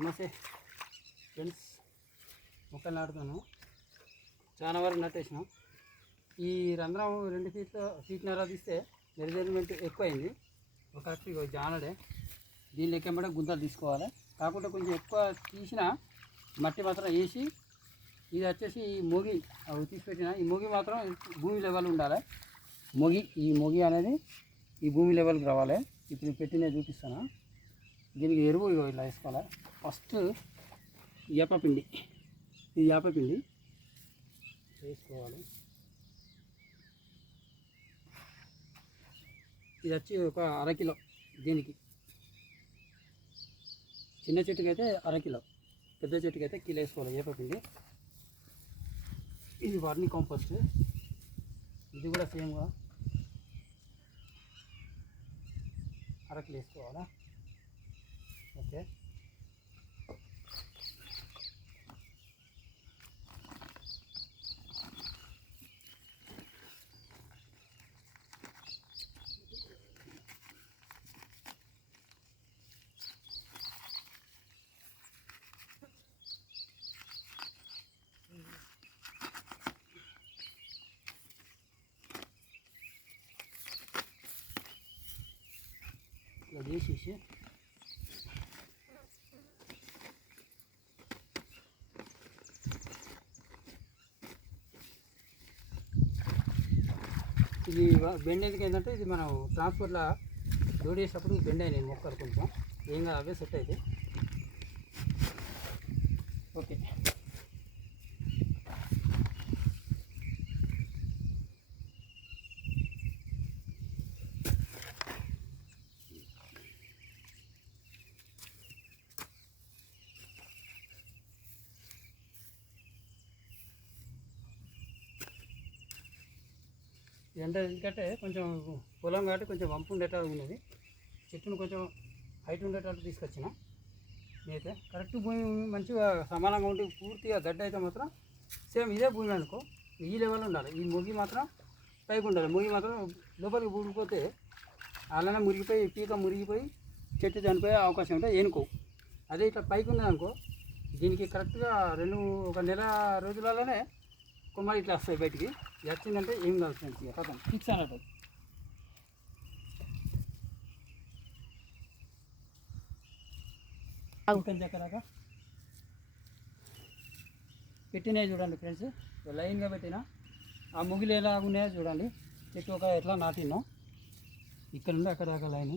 నమస్తే ఫ్రెండ్స్ మొక్కలు నాటుతాను. చాలా వరకు నాటేసినాం. ఈ రంధ్రం రెండు ఫీట్ల ఫీట్నర తీస్తే మెజర్మెంట్ ఎక్కువైంది. ఒక ఇగో జానడే దీన్ని ఎక్కబడే గుంతలు తీసుకోవాలి. కాకుండా కొంచెం ఎక్కువ తీసిన మట్టి మాత్రం వేసి ఇది వచ్చేసి ఈ మొగి అవి తీసిపెట్టిన ఈ మొగి మాత్రం భూమి లెవెల్ ఉండాలి. మొగి ఈ మొగి అనేది ఈ భూమి లెవెల్కి రావాలి. ఇప్పుడు పెట్టిన చూపిస్తాను. దీనికి ఎరువు ఇలా వేసుకోవాలి? ఫస్ట్ ఏపపిండి ఈ ఏపపిండి వేసుకోవాలి. ఇది వచ్చి ఒక అరకిలో దీనికి. చిన్న చెట్టుకి అయితే అరకిలో పెద్ద చెట్టుకైతే కిలో వేసుకోవాలి ఏపపిండి ఇది వర్ని కాంపోస్ట్. ఇది కూడా సేమ్గా అరకిలో వేసుకోవాలా? ఓకే ఇలా చేసేసి ఇది బెండ్ ఎందుకు ఏంటంటే ఇది మనం ట్రాన్స్పోర్ట్లో లోడ్ చేసేటప్పుడు బెండ్ అయినాయి మొక్కలు కొంచెం. ఏం కాదు అవే సెట్ అయితే. ఓకే. ఎండ ఎందుకంటే కొంచెం పొలం కాబట్టి కొంచెం వంపు ఉండేటట్టు ఉన్నది. చెట్టును కొంచెం హైట్ ఉండేటట్టు తీసుకొచ్చిన. నేనైతే కరెక్ట్ భూమి మంచిగా సమానంగా ఉండి పూర్తిగా గడ్డ అయితే మాత్రం సేమ్ ఇదే భూమి అనుకో. ఈ లెవెల్ ఉండాలి. ఈ ముగి మాత్రం పైకి ఉండాలి. ముగి మాత్రం లోపలికి పూడిపోతే అలానే మురిగిపోయి పీక మురిగిపోయి చెట్టు చనిపోయే అవకాశం ఉంటే ఏనుకో. అదే ఇట్లా పైకి ఉన్నదనుకో దీనికి కరెక్ట్గా రెండు ఒక నెల రోజులలోనే కొమ్మలు ఇట్లా వస్తాయి బయటికి. వచ్చిందంటే ఏం కాదు ఫ్రెండ్స్ ఇక కథం ఫిక్స్ అన్నట్టు. చక్కరాక పెట్టినాయి చూడండి ఫ్రెండ్స్. లైన్గా పెట్టిన. ఆ ముగిలు ఎలా ఉన్నాయో చూడండి. చెట్టు ఒక ఎట్లా నాటినాం ఇక్కడ నుండి అక్కడ దాకా లైన్.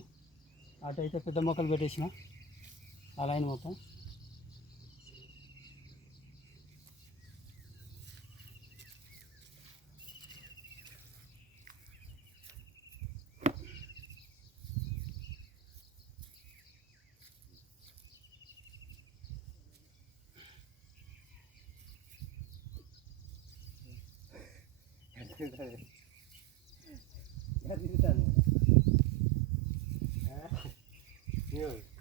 అటు అయితే పెద్ద మొక్కలు పెట్టేసిన. ఆ లైన్ మొత్తం. 그다음에 야, 이다네 아, 이